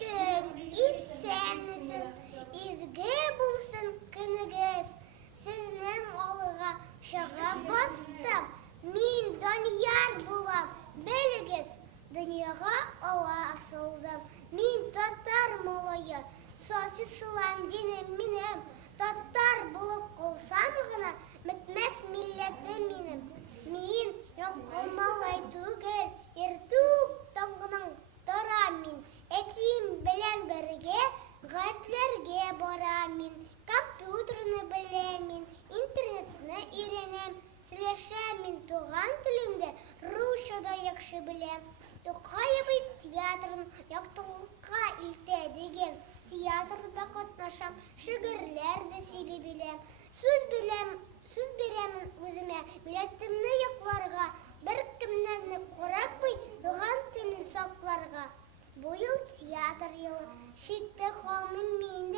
күн, исәнмесез, изге булсын көнегез. Сезнең алыга чыга бастым, мин Данияр булам, белегез. Дөньяга ава асылдым, мин татар малае, Софи Сулам динем минем. Татар булып калсам гына, бетмәс милләтем минем. Мин ялкау малай түгел, иртүк таңгының тарам мин. Әтием белән бергә гәтләргә барам мин. Компьютерны беләм мин, интернетны өйрәнәм. Сөйләшәм мин туган телемдә, русчада яхшы беләм. Тукаевый театрын яктылыкка илтә дигән. Театрда катнашам, шигырьләр дә сөйли беләм. Сүз бирәм үземә, милләтемне якларга, беркемнән курыкмый туган телне сакларга. Бу ел театр елы, читтә калмыйм мин